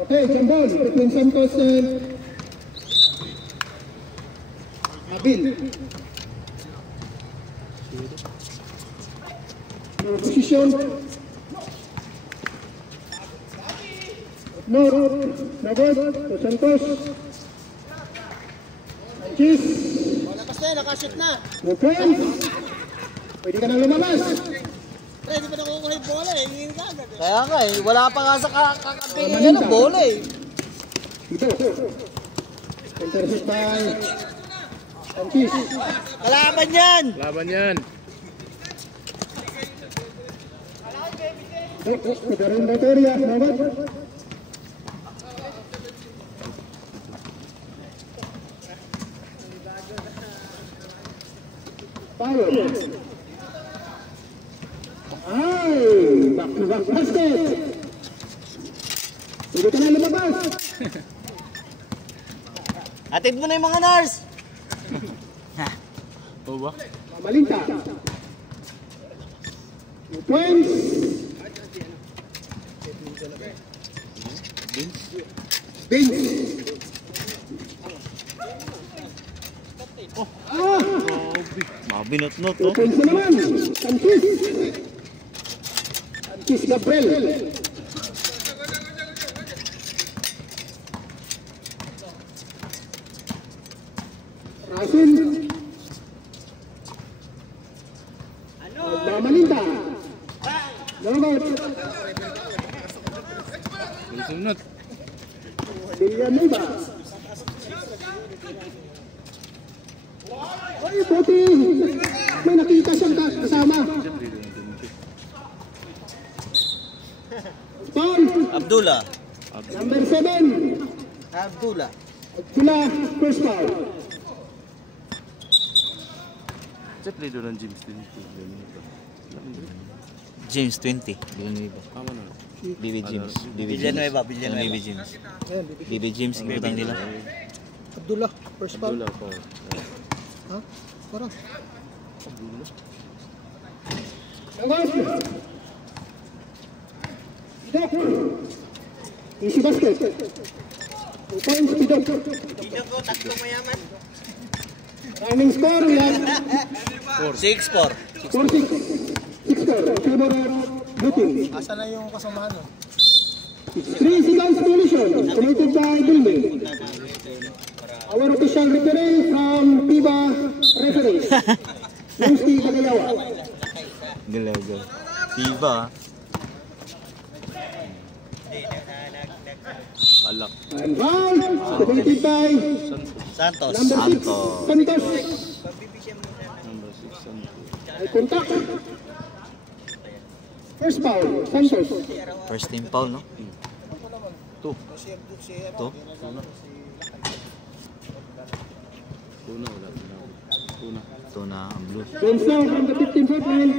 Okay, jambon between Santos and Abil. Position. No, Nagod, Santos. Sanchez. Lakas na, nakashoot na. Open. Pwede ka nang lumabas. Pre, di pa nakukuha yung bola eh. Hingin ka agad eh. Kaya nga eh, wala pa nga sa kakampingin ng bola eh. Ito. Intercept by Sanchez. Kalaban yan! Laban yan. Kedaran Batoria, Nagod. Power. Ay, back-to-back basket. Pwede ka na lumabas. Atid mo na yung mga nurse! O ba? Mamalinta. Twins. Vince. Mabinot-not no? Twins na naman. Sanchez. Sanchez Gabriel. Rasul. Mamalinta. Nagod. Sunod. Villanueva. Ay, buti. May nakita siyang kasama. Paul. Abdullah. Number 7. Abdullah. Sila, first foul. Sa play doon ng James din. James 20. Villanueva. Tama na. BB James. Villanueva. BB James. BB James, ikutan nila. Abdullah, first foul. Wala pa. Ha? Parang. Nagod. Idok. Easy basket. 2 points, Idok. Dito ko, tatlo mayaman. Running score, we have 6-4. 4-6. 6-4. Favor blue team. Asa na yung kasamahan no? 3 seconds collision. Committed by Bilme. Our official referee from FIBA referee. Lucy Gagayawa. Galaga. Diba? Alak. And foul. Committed by Santos. number 6. Santos. Number 6. Ay contact. First foul. Santos. First team foul, no? 2. 2. Tuna wala. Tuna. Ito na ang blue. Bench now from the 15-foot line.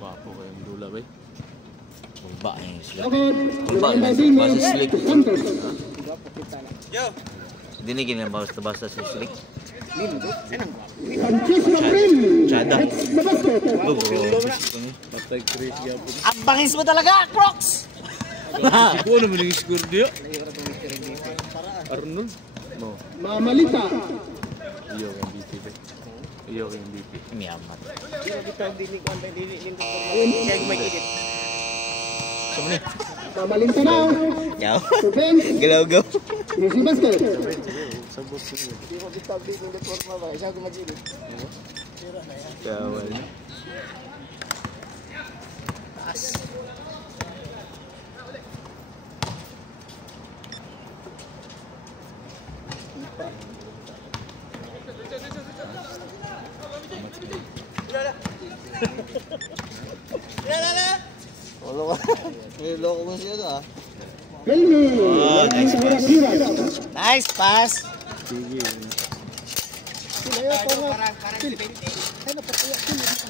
Wapo kayong dula ba? Ulba eh sila. Nagod. Ulba, Remembering basta to slick. Santos. Dinigin na basta si slick. Sanchez Gabriel. Chada. That's the basket. Patay Chris Gapon. Ang bangis mo talaga, Crocs! Ikaw naman yung score dia. Arnold? No. Mamalita. Iyo yung BP ba? Iyo yung BP. Miyamat. Mamalita now. Yaw. To bench. Galaw-gaw. Easy basket. Sabot sila. Kaya Kawal. Loko mo siya ito ah. Helmi. Oh, nice pass. Nice pass. Sige.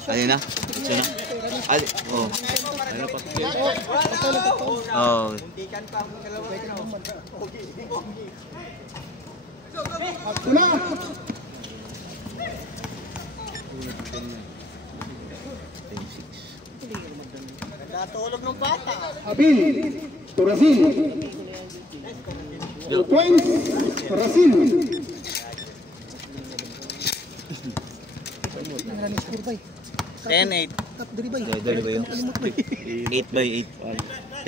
Ano na? Ito na? Ali, oh. Ano pa? Oh. Tuna. Natulog ng bata. Abil to Rasil. 2 points, Rasil. Running score ba? 10-8. Tap diri ba? Dali ba yun? 8 by 8.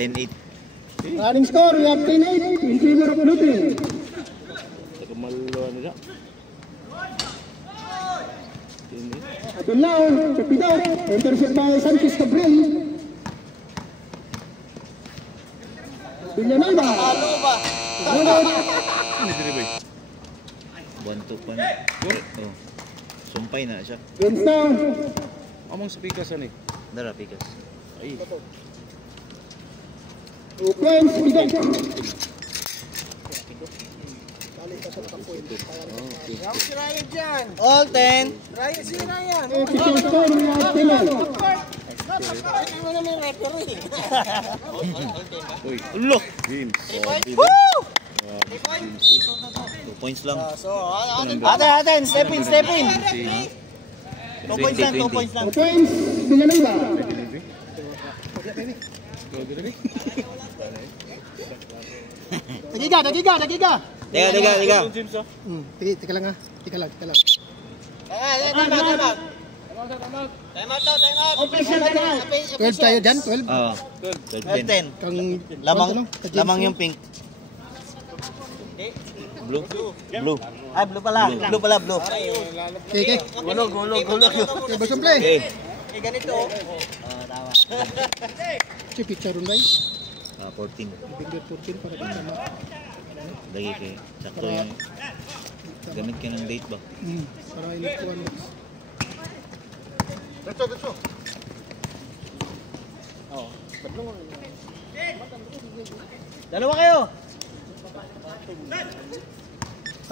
10-8. Running score, we have 10-8 in favor of Lutrin. Kamaluan nila. Abil now, Pepido, intercept by Sanchez Cabril. Villanueva. Halo ba? Ano diri ba? 1-2 pa. Oh. Sumpay na siya. Wins now. Among sa pikasan eh. Dara, pikas. Ay. 2 points, Pido. Yung si Ryan dyan. All 10. Ryan, si Ryan. Official score, we have 10-8. Ay, mo naman yung referee. Uy. Ulo! Games. Woo! 2 points lang. So, atin, step in. 2 points lang, 2 points lang. 2 points, Villanueva. Dagiga. Tiga. Tika lang ha. Tika lang. Time out. 12 tayo dyan, 12. Oo. 12-10. Kang Lamang yung pink. Blue. Ay, blue pala. Blue. Okay. Gulog. Okay, basang play. Okay. Ganito. Tama. Si picture ron ba? 14. Binder 14 para din tama. Lagi kay sakto yung gamit ka ng date ba? Para inukuan mo. Dito. Oh. Dalawa kayo.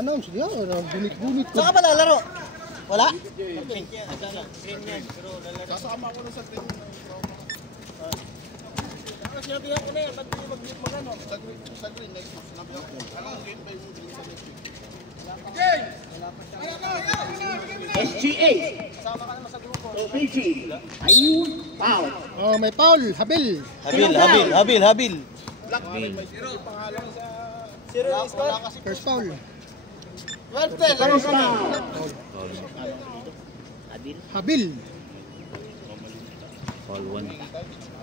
Ano ang siya? Gunit. Saan ka ba lalaro? Wala? Kasama ko na sa green. Sinabihan ko na yan, ba't hindi magano? Sa green, sinabihan ko. Anong green ba yung green sa next week? SGA. Sama ka naman sa grupo. PG. Ayun. Foul. Oh, may foul. Habil. Habil. Pangalan sa... Zero score? First foul. 12 First foul. Habil. Foul 1.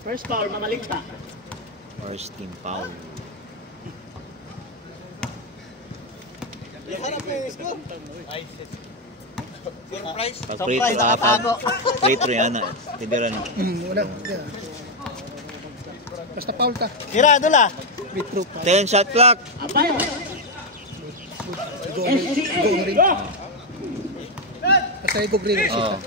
First foul, Mamalinta. First team foul. Harap na yung score. Surprise. Pag free throw yan na. Tindira na. Wala. Basta foul ka. Tira, dula. Free throw pa. 10 shot clock. Abayo. Go na rin. Basta i-go green. Oh.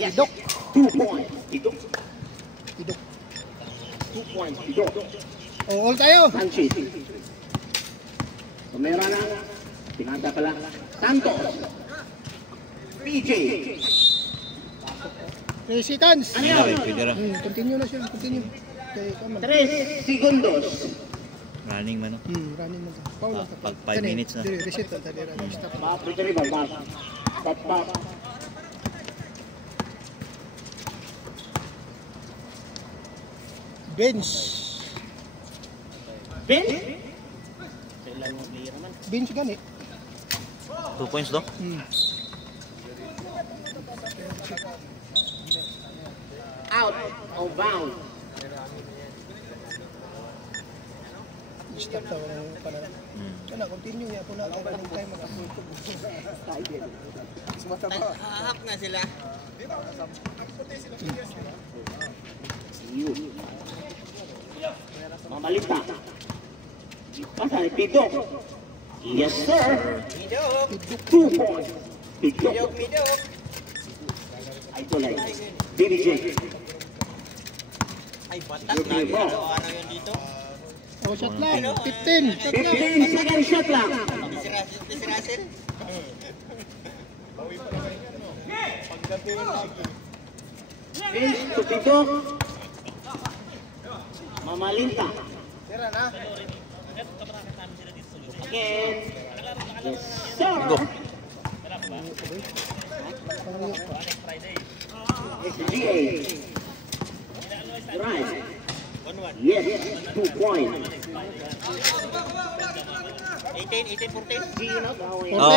Idok. 2 points. Idok. 2 points. Idok. Oh, all tayo. Sanchez. Tumera na. Pinanda pala. Santos. PJ. 3 seconds. Tindira. Continue na siya. Continue. Okay, come on. 3 segundos. Running man. Running na. Foul lang. Pag 5 minutes na. Reset na. Stop. Mapitri ba? Back. Bench. Bench gani. 2 points do? Out of bounds. Stop daw ang panala. Ano, continue niya po na running time mag-approve. Hahap na sila. Mamalita. Pasal Pidok. Yes sir. 2 points. Pidok. Ito lang. BBJ. Ay, batak na. Ano yun dito? Oh, shot lang. 15. Shot lang. 15 second shot lang. Si Russell? Vince to Pidok. Mamalinta. Again. Yes sir. SGA. Right. Yes, 2 points. 18.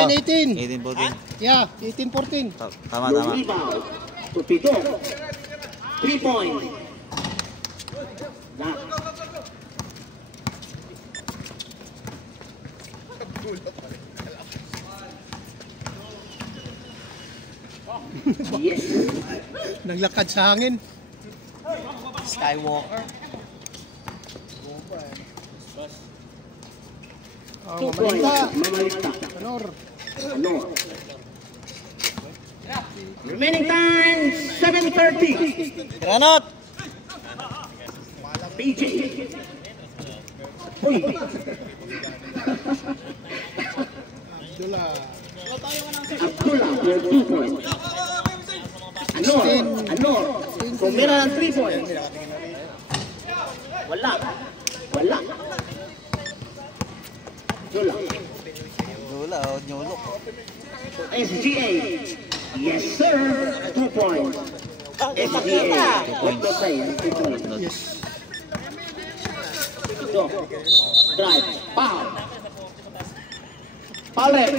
18. 18-14. Yeah, 18-14. Tama, No tama. rebound. Tupido. 3 points. That. Yes. Naglakad sa hangin. Skywalker. 2 points. Mamalita. Honor. Ano? Remaining time, 7:30. Granot! PJ. Uy. Abdullah with 2 points. Ano? Kumira ng 3 points. Wala. Abdullah. Dula, nyulok. SGA. Yes, sir. 2 points. SGA. What was that? 2 points. Yes. Go. Drive. Foul. Foul red.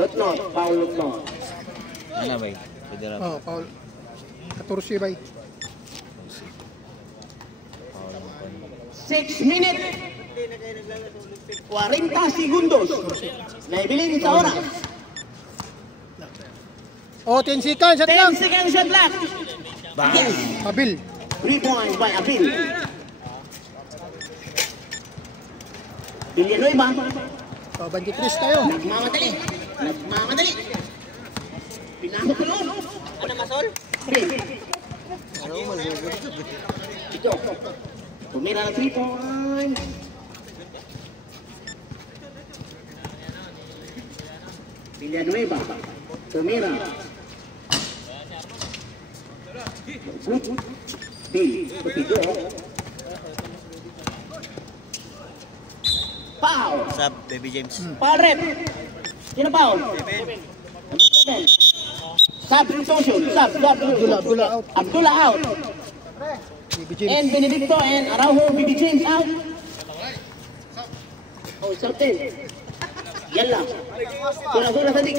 Not. Foul not. Ano ba? Pwede rin. Oh, Paul. 14 bay. 6 minutes. 40 segundos. Naibilin sa oras. Oh, 10 seconds. Shot lang. 10 seconds shot left. Bang! Abil. 3 points by Abil. Villanueva. Oh, 23 tayo. Nagmamadali. Pinasok sa loob. Ano masol? 3. Ito. Tumira ng 3 points. Villanueva. Tumira. Good. Petido. Foul. Sab, Baby James. Foul red. Sino foul? Substitution. Abdullah out. Abdullah out. BB James. And Benedicto and Araujo, BB James out. Oh, something. Yalla. Sura tadi.